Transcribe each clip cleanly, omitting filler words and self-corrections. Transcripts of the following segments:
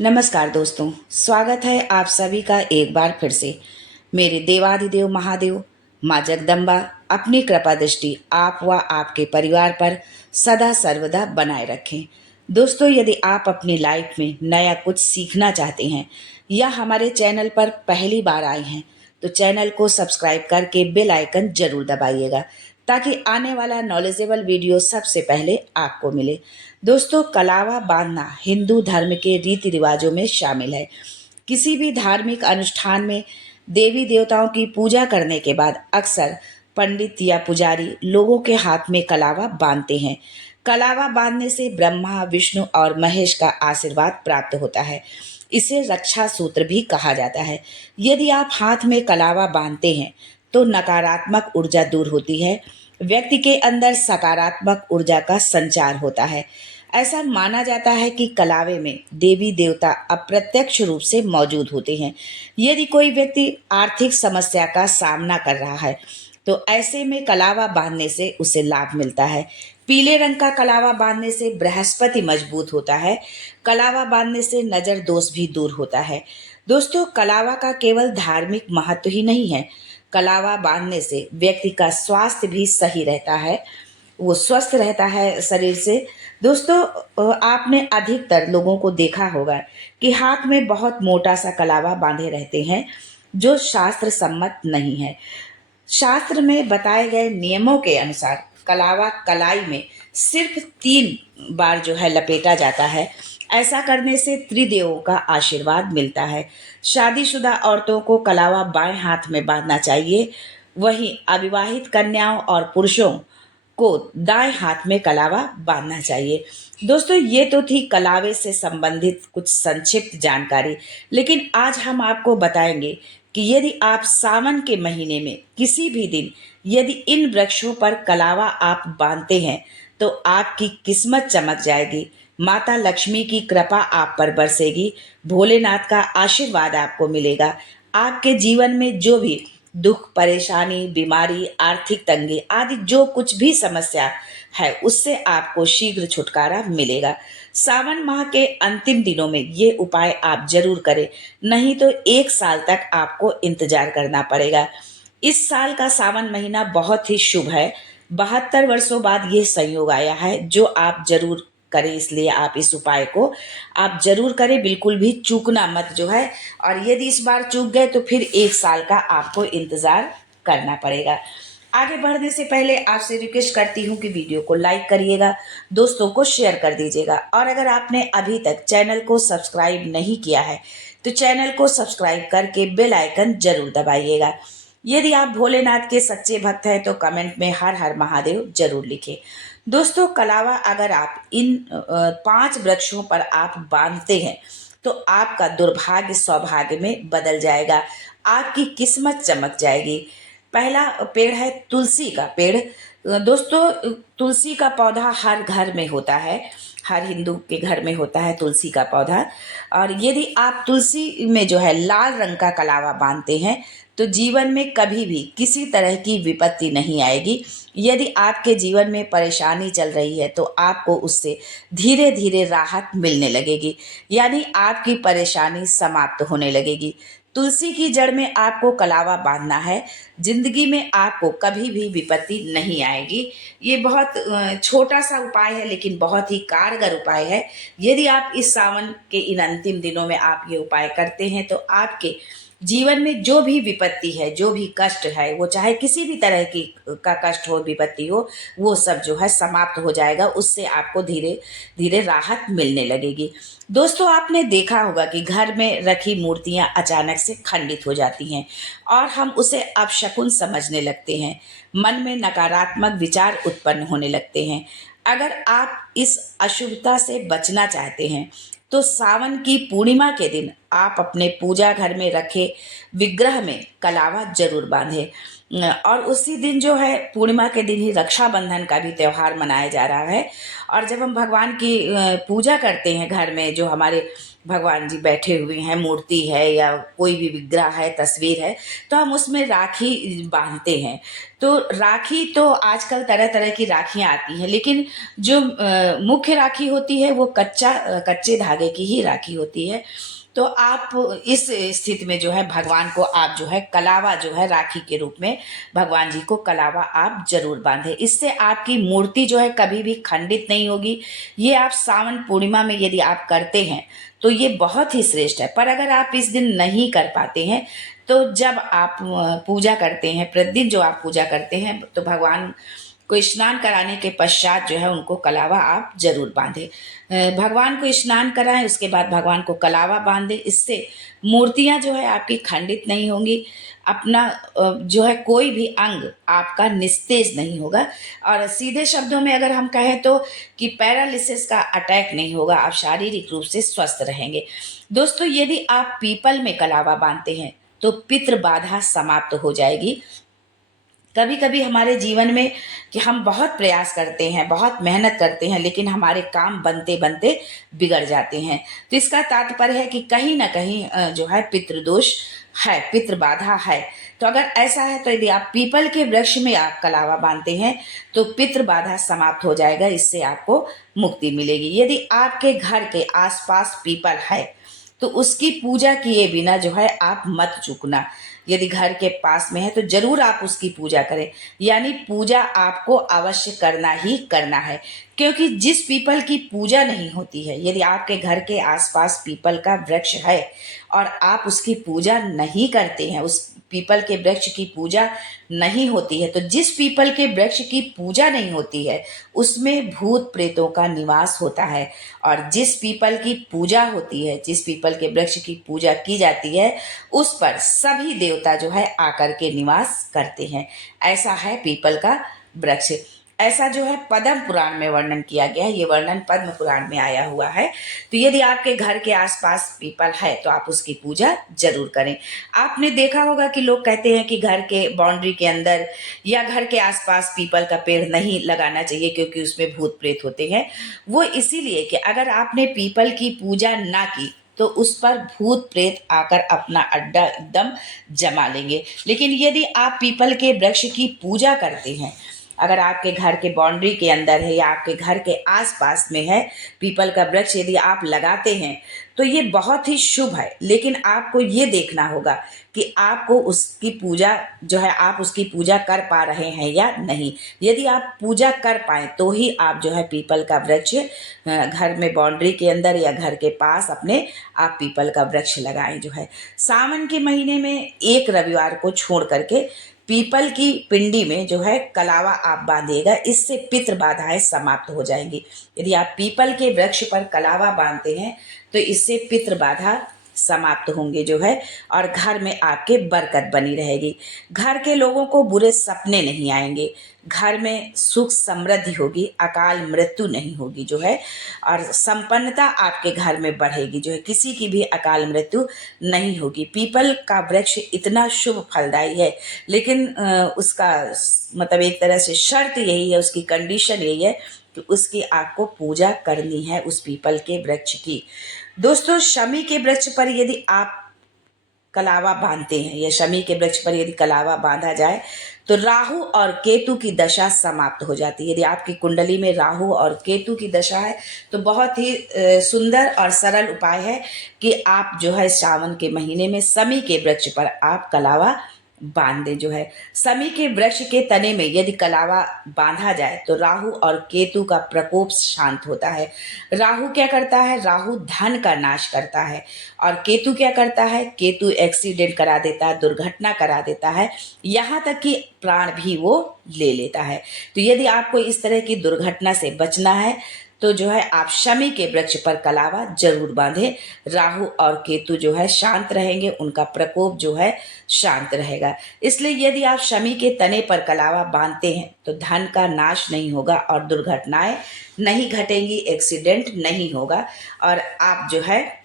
नमस्कार दोस्तों, स्वागत है आप सभी का एक बार फिर से। मेरे देवाधिदेव महादेव माँ जगदम्बा अपनी कृपा दृष्टि आप व आपके परिवार पर सदा सर्वदा बनाए रखें। दोस्तों, यदि आप अपनी लाइफ में नया कुछ सीखना चाहते हैं या हमारे चैनल पर पहली बार आए हैं तो चैनल को सब्सक्राइब करके बेल आइकन जरूर दबाइएगा ताकि आने वाला नॉलेजेबल वीडियो सबसे पहले आपको मिले। दोस्तों, कलावा बांधना हिंदू धर्म के रीति रिवाजों में शामिल है। किसी भी धार्मिक अनुष्ठान में देवी देवताओं की पूजा करने के बाद अक्सर पंडित या पुजारी लोगों के हाथ में कलावा बांधते हैं। कलावा बांधने से ब्रह्मा विष्णु और महेश का आशीर्वाद प्राप्त होता है। इसे रक्षा सूत्र भी कहा जाता है। यदि आप हाथ में कलावा बांधते हैं तो नकारात्मक ऊर्जा दूर होती है, व्यक्ति के अंदर सकारात्मक ऊर्जा का संचार होता है। ऐसा माना जाता है कि कलावे में देवी देवता अप्रत्यक्ष रूप से मौजूद होते हैं। यदि कोई व्यक्ति आर्थिक समस्या का सामना कर रहा है तो ऐसे में कलावा बांधने से उसे लाभ मिलता है। पीले रंग का कलावा बांधने से बृहस्पति मजबूत होता है। कलावा बांधने से नजर दोष भी दूर होता है। दोस्तों, कलावा का केवल धार्मिक महत्व ही नहीं है। कलावा बांधने से व्यक्ति का स्वास्थ्य भी सही रहता है, वो स्वस्थ रहता है शरीर से। दोस्तों, आपने अधिकतर लोगों को देखा होगा कि हाथ में बहुत मोटा सा कलावा बांधे रहते हैं जो शास्त्र सम्मत नहीं है। शास्त्र में बताए गए नियमों के अनुसार कलावा कलाई में सिर्फ 3 बार लपेटा जाता है। ऐसा करने से त्रिदेवों का आशीर्वाद मिलता है। शादीशुदा औरतों को कलावा बाएं हाथ में बांधना चाहिए, वहीं अविवाहित कन्याओं और पुरुषों को दाएं हाथ में कलावा बांधना चाहिए। दोस्तों, ये तो थी कलावे से संबंधित कुछ संक्षिप्त जानकारी, लेकिन आज हम आपको बताएंगे कि यदि आप सावन के महीने में किसी भी दिन यदि इन वृक्षों पर कलावा आप बांधते हैं तो आपकी किस्मत चमक जाएगी, माता लक्ष्मी की कृपा आप पर बरसेगी, भोलेनाथ का आशीर्वाद आपको मिलेगा। आपके जीवन में जो भी दुख परेशानी बीमारी आर्थिक तंगी आदि जो कुछ भी समस्या है उससे आपको शीघ्र छुटकारा मिलेगा। सावन माह के अंतिम दिनों में ये उपाय आप जरूर करें, नहीं तो 1 साल तक आपको इंतजार करना पड़ेगा। इस साल का सावन महीना बहुत ही शुभ है। 72 वर्षों बाद ये संयोग आया है जो आप जरूर करें, इसलिए आप इस उपाय को आप जरूर करें, बिल्कुल भी चूकना मत और यदि इस बार चूक गए तो फिर 1 साल का आपको इंतजार करना पड़ेगा। आगे बढ़ने से पहले आपसे रिक्वेस्ट करती हूँ कि वीडियो को लाइक करिएगा, दोस्तों को शेयर कर दीजिएगा और अगर आपने अभी तक चैनल को सब्सक्राइब नहीं किया है तो चैनल को सब्सक्राइब करके बेल आइकन जरूर दबाइएगा। यदि आप भोलेनाथ के सच्चे भक्त हैं तो कमेंट में हर हर महादेव जरूर लिखें। दोस्तों, कलावा अगर आप इन 5 वृक्षों पर आप बांधते हैं तो आपका दुर्भाग्य सौभाग्य में बदल जाएगा, आपकी किस्मत चमक जाएगी। पहला पेड़ है तुलसी का पेड़। दोस्तों, तुलसी का पौधा हर घर में होता है, हर हिंदू के घर में होता है तुलसी का पौधा। और यदि आप तुलसी में लाल रंग का कलावा बांधते हैं तो जीवन में कभी भी किसी तरह की विपत्ति नहीं आएगी। यदि आपके जीवन में परेशानी चल रही है तो आपको उससे धीरे धीरे राहत मिलने लगेगी, यानी आपकी परेशानी समाप्त होने लगेगी। तुलसी की जड़ में आपको कलावा बांधना है, जिंदगी में आपको कभी भी विपत्ति नहीं आएगी। ये बहुत छोटा सा उपाय है लेकिन बहुत ही कारगर उपाय है। यदि आप इस सावन के इन अंतिम दिनों में आप ये उपाय करते हैं तो आपके जीवन में जो भी विपत्ति है, जो भी कष्ट है, वो चाहे किसी भी तरह की का कष्ट हो विपत्ति हो, वो सब समाप्त हो जाएगा। उससे आपको धीरे धीरे राहत मिलने लगेगी। दोस्तों, आपने देखा होगा कि घर में रखी मूर्तियां अचानक से खंडित हो जाती हैं और हम उसे अपशकुन समझने लगते हैं, मन में नकारात्मक विचार उत्पन्न होने लगते हैं। अगर आप इस अशुभता से बचना चाहते हैं तो सावन की पूर्णिमा के दिन आप अपने पूजा घर में रखे विग्रह में कलावा जरूर बांधें। और उसी दिन जो है पूर्णिमा के दिन ही रक्षाबंधन का भी त्यौहार मनाया जा रहा है। और जब हम भगवान की पूजा करते हैं घर में, जो हमारे भगवान जी बैठे हुए हैं, मूर्ति है या कोई भी विग्रह है, तस्वीर है, तो हम उसमें राखी बांधते हैं। तो राखी तो आजकल तरह तरह की राखियां आती हैं, लेकिन जो मुख्य राखी होती है वो कच्चे धागे की ही राखी होती है। तो आप इस स्थिति में जो है भगवान को आप जो है कलावा जो है राखी के रूप में भगवान जी को कलावा आप जरूर बांधे। इससे आपकी मूर्ति जो है कभी भी खंडित नहीं होगी। ये आप सावन पूर्णिमा में यदि आप करते हैं तो ये बहुत ही श्रेष्ठ है। पर अगर आप इस दिन नहीं कर पाते हैं तो जब आप पूजा करते हैं, प्रतिदिन जो आप पूजा करते हैं, तो भगवान को स्नान कराने के पश्चात जो है उनको कलावा आप जरूर बांधें। भगवान को स्नान कराएं, उसके बाद भगवान को कलावा बांधें। इससे मूर्तियां जो है आपकी खंडित नहीं होंगी, अपना जो है कोई भी अंग आपका निस्तेज नहीं होगा। और सीधे शब्दों में अगर हम कहें तो कि पैरालिसिस का अटैक नहीं होगा, आप शारीरिक रूप से स्वस्थ रहेंगे। दोस्तों, यदि आप पीपल में कलावा बांधते हैं तो पितृ बाधा समाप्त हो जाएगी। कभी कभी हमारे जीवन में कि हम बहुत प्रयास करते हैं, बहुत मेहनत करते हैं, लेकिन हमारे काम बनते बनते बिगड़ जाते हैं। तो इसका तात्पर्य है कि कहीं ना कहीं जो है पितृदोष है, पितृ बाधा है। तो अगर ऐसा है तो यदि आप पीपल के वृक्ष में आप कलावा बांधते हैं तो पितृ बाधा समाप्त हो जाएगा, इससे आपको मुक्ति मिलेगी। यदि आपके घर के आसपास पीपल है तो उसकी पूजा किए बिना जो है आप मत चूकना। यदि घर के पास में है तो जरूर आप उसकी पूजा करें, यानी पूजा आपको अवश्य करना ही करना है। क्योंकि जिस पीपल की पूजा नहीं होती है, यदि आपके घर के आसपास पीपल का वृक्ष है और आप उसकी पूजा नहीं करते हैं, उस पीपल के वृक्ष की पूजा नहीं होती है, तो जिस पीपल के वृक्ष की पूजा नहीं होती है उसमें भूत प्रेतों का निवास होता है। और जिस पीपल की पूजा होती है, जिस पीपल के वृक्ष की पूजा की जाती है, उस पर सभी देवता जो है आकर के निवास करते हैं। ऐसा है पीपल का वृक्ष। ऐसा जो है पद्म पुराण में वर्णन किया गया है, ये वर्णन पद्म पुराण में आया हुआ है। तो यदि आपके घर के आसपास पीपल है तो आप उसकी पूजा जरूर करें। आपने देखा होगा कि लोग कहते हैं कि घर के बाउंड्री के अंदर या घर के आसपास पीपल का पेड़ नहीं लगाना चाहिए क्योंकि उसमें भूत प्रेत होते हैं। वो इसीलिए कि अगर आपने पीपल की पूजा ना की तो उस पर भूत प्रेत आकर अपना अड्डा एकदम जमा लेंगे। लेकिन यदि आप पीपल के वृक्ष की पूजा करते हैं, अगर आपके घर के बाउंड्री के अंदर है या आपके घर के आसपास में है पीपल का वृक्ष, यदि आप लगाते हैं तो ये बहुत ही शुभ है। लेकिन आपको ये देखना होगा कि आपको उसकी पूजा जो है आप उसकी पूजा कर पा रहे हैं या नहीं। यदि आप पूजा कर पाए तो ही आप जो है पीपल का वृक्ष घर में बाउंड्री के अंदर या घर के पास अपने आप पीपल का वृक्ष लगाएं। जो है सावन के महीने में एक रविवार को छोड़ करके पीपल की पिंडी में जो है कलावा आप बांधिएगा, इससे पितृ बाधाएं समाप्त हो जाएंगी। यदि आप पीपल के वृक्ष पर कलावा बांधते हैं तो इससे पितृ बाधा समाप्त होंगे जो है, और घर में आपके बरकत बनी रहेगी। घर के लोगों को बुरे सपने नहीं आएंगे, घर में सुख समृद्धि होगी, अकाल मृत्यु नहीं होगी जो है, और संपन्नता आपके घर में बढ़ेगी जो है, किसी की भी अकाल मृत्यु नहीं होगी। पीपल का वृक्ष इतना शुभ फलदायी है, लेकिन उसका मतलब एक तरह से शर्त यही है, उसकी कंडीशन यही है कि उसकी आपको पूजा करनी है उस पीपल के वृक्ष की। दोस्तों, शमी के वृक्ष पर यदि आप कलावा बांधते हैं या शमी के वृक्ष पर यदि कलावा बांधा जाए तो राहु और केतु की दशा समाप्त हो जाती है। यदि आपकी कुंडली में राहु और केतु की दशा है तो बहुत ही सुंदर और सरल उपाय है कि आप जो है श्रावण के महीने में शमी के वृक्ष पर आप कलावा बांध दें। जो है शमी के वृक्ष के तने में यदि कलावा बांधा जाए तो राहु और केतु का प्रकोप शांत होता है। राहु क्या करता है? राहु धन का नाश करता है। और केतु क्या करता है? केतु एक्सीडेंट करा देता है, दुर्घटना करा देता है, यहाँ तक कि प्राण भी वो ले लेता है। तो यदि आपको इस तरह की दुर्घटना से बचना है तो जो है आप शमी के वृक्ष पर कलावा जरूर बांधें। राहु और केतु जो है शांत रहेंगे, उनका प्रकोप जो है शांत रहेगा। इसलिए यदि आप शमी के तने पर कलावा बांधते हैं तो धन का नाश नहीं होगा और दुर्घटनाएं नहीं घटेंगी, एक्सीडेंट नहीं होगा, और आप जो है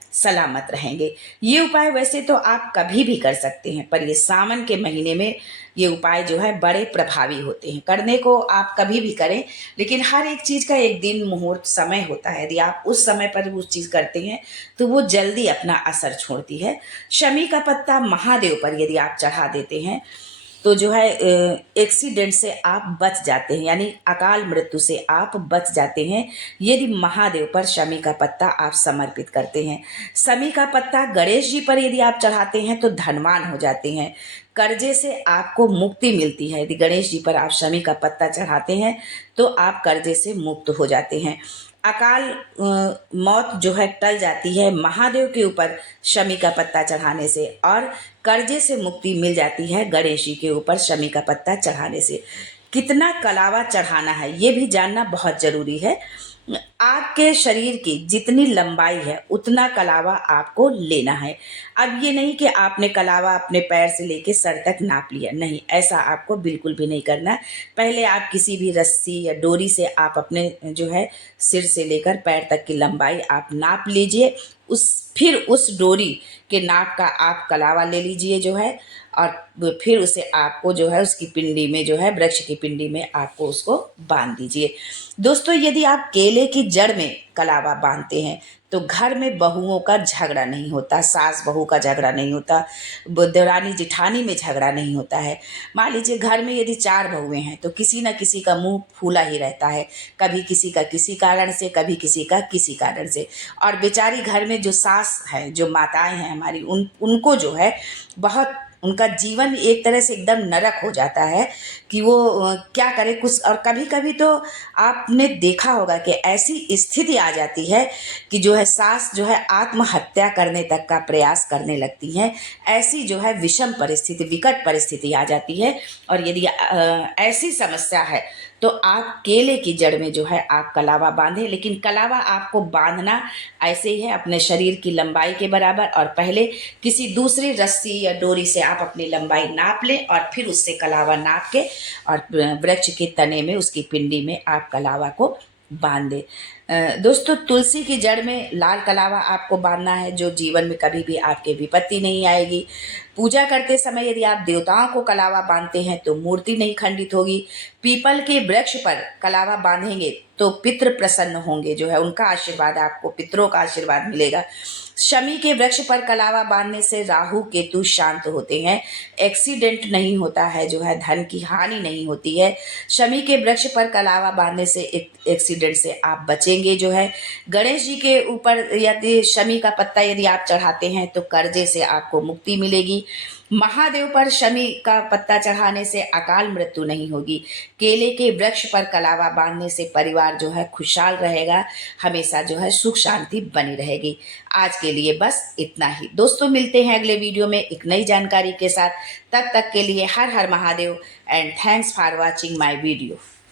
सलामत रहेंगे। ये उपाय वैसे तो आप कभी भी कर सकते हैं, पर ये सावन के महीने में ये उपाय जो है बड़े प्रभावी होते हैं। करने को आप कभी भी करें, लेकिन हर एक चीज़ का एक दिन मुहूर्त समय होता है। यदि आप उस समय पर उस चीज़ करते हैं तो वो जल्दी अपना असर छोड़ती है। शमी का पत्ता महादेव पर यदि आप चढ़ा देते हैं तो जो है एक्सीडेंट से आप बच जाते हैं, यानी अकाल मृत्यु से आप बच जाते हैं यदि महादेव पर शमी का पत्ता आप समर्पित करते हैं। शमी का पत्ता गणेश जी पर यदि आप चढ़ाते हैं तो धनवान हो जाते हैं, कर्जे से आपको मुक्ति मिलती है। यदि गणेश जी पर आप शमी का पत्ता चढ़ाते हैं तो आप कर्जे से मुक्त हो जाते हैं। अकाल मौत जो है टल जाती है महादेव के ऊपर शमी का पत्ता चढ़ाने से, और कर्जे से मुक्ति मिल जाती है गणेश जी के ऊपर शमी का पत्ता चढ़ाने से। कितना कलावा चढ़ाना है ये भी जानना बहुत जरूरी है। आपके शरीर की जितनी लंबाई है उतना कलावा आपको लेना है। अब ये नहीं कि आपने कलावा अपने पैर से लेके सर तक नाप लिया, नहीं, ऐसा आपको बिल्कुल भी नहीं करना। पहले आप किसी भी रस्सी या डोरी से आप अपने जो है सिर से लेकर पैर तक की लंबाई आप नाप लीजिए। फिर उस डोरी के नाप का आप कलावा ले लीजिए जो है, और फिर उसे आपको जो है उसकी पिंडी में जो है वृक्ष की पिंडी में आपको उसको बांध दीजिए। दोस्तों, यदि आप केले की जड़ में कलावा बांधते हैं तो घर में बहुओं का झगड़ा नहीं होता, सास बहू का झगड़ा नहीं होता, देवरानी जिठानी में झगड़ा नहीं होता है। मान लीजिए घर में यदि 4 बहुएं हैं तो किसी न किसी का मुंह फूला ही रहता है, कभी किसी का किसी कारण से, कभी किसी का किसी कारण से। और बेचारी घर में जो सास है, जो माताएं हैं हमारी, उनको जो है बहुत, उनका जीवन एक तरह से एकदम नरक हो जाता है कि वो क्या करे कुछ। और कभी कभी तो आपने देखा होगा कि ऐसी स्थिति आ जाती है कि जो है सास जो है आत्महत्या करने तक का प्रयास करने लगती हैं। ऐसी जो है विषम परिस्थिति, विकट परिस्थिति आ जाती है। और यदि ऐसी समस्या है तो आप केले की जड़ में जो है आप कलावा बांधें, लेकिन कलावा आपको बांधना ऐसे ही है अपने शरीर की लंबाई के बराबर, और पहले किसी दूसरी रस्सी या डोरी से आप अपनी लंबाई नाप लें और फिर उससे कलावा नाप के और वृक्ष के तने में उसकी पिंडी में आप कलावा को बांध दें। दोस्तों, तुलसी की जड़ में लाल कलावा आपको बांधना है, जो जीवन में कभी भी आपके विपत्ति नहीं आएगी। पूजा करते समय यदि आप देवताओं को कलावा बांधते हैं तो मूर्ति नहीं खंडित होगी। पीपल के वृक्ष पर कलावा बांधेंगे तो पितृ प्रसन्न होंगे, जो है उनका आशीर्वाद, आपको पितरों का आशीर्वाद मिलेगा। शमी के वृक्ष पर कलावा बांधने से राहु केतु शांत होते हैं, एक्सीडेंट नहीं होता है, जो है धन की हानि नहीं होती है। शमी के वृक्ष पर कलावा बांधने से एक्सीडेंट से आप बचेंगे जो है। गणेश जी के ऊपर यदि शमी का पत्ता यदि आप चढ़ाते हैं तो कर्जे से आपको मुक्ति मिलेगी। महादेव पर शमी का पत्ता चढ़ाने से अकाल मृत्यु नहीं होगी। केले के वृक्ष पर कलावा बांधने से परिवार जो है खुशहाल रहेगा, हमेशा जो है सुख शांति बनी रहेगी। आज के लिए बस इतना ही दोस्तों, मिलते हैं अगले वीडियो में एक नई जानकारी के साथ। तब तक के लिए हर हर Mahadev and thanks for watching my video.